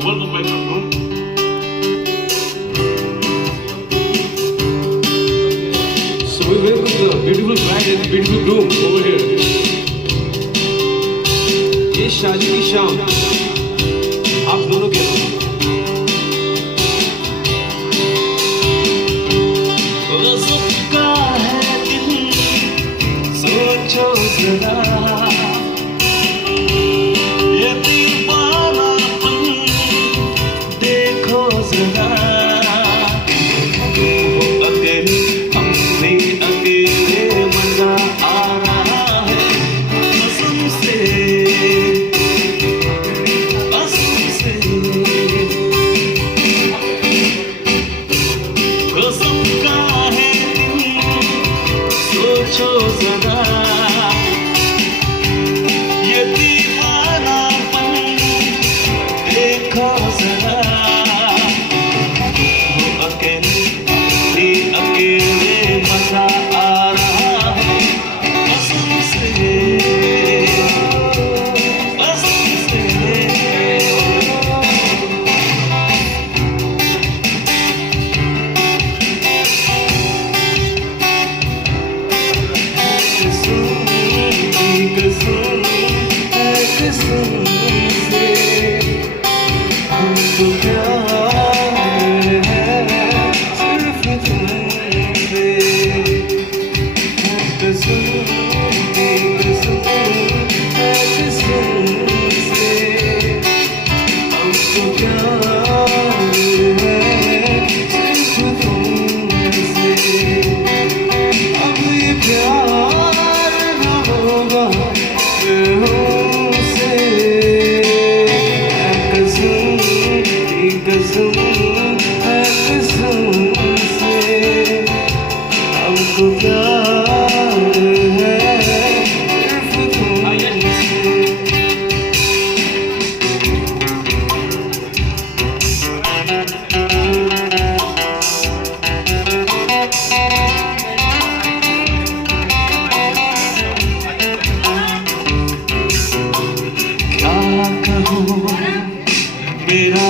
So welcome back, everyone. So we welcome the beautiful bride and beautiful groom over here. ये शादी की शाम आप दोनों के नाम। गज़ब का है दिन, सोचो ज़रा ये दीवानापन, देखो ज़रा वो अकेले हमसे अकेले मज़ा आ रहा है कसम से कसम का है सोचो ज़रा ये दीवानापन, देखो ज़रा वो अकेले अकेले मज़ा आ रहा है कसम से हमको प्यार है सिर्फ तुमसे, कसम है कसम से हमको प्यार है सिर्फ तुमसे। अब ये प्यार न होगा हमसे, कसम है कसम से हमको प्यार है सिर्फ तुमसे। क्या कहूँ मेरा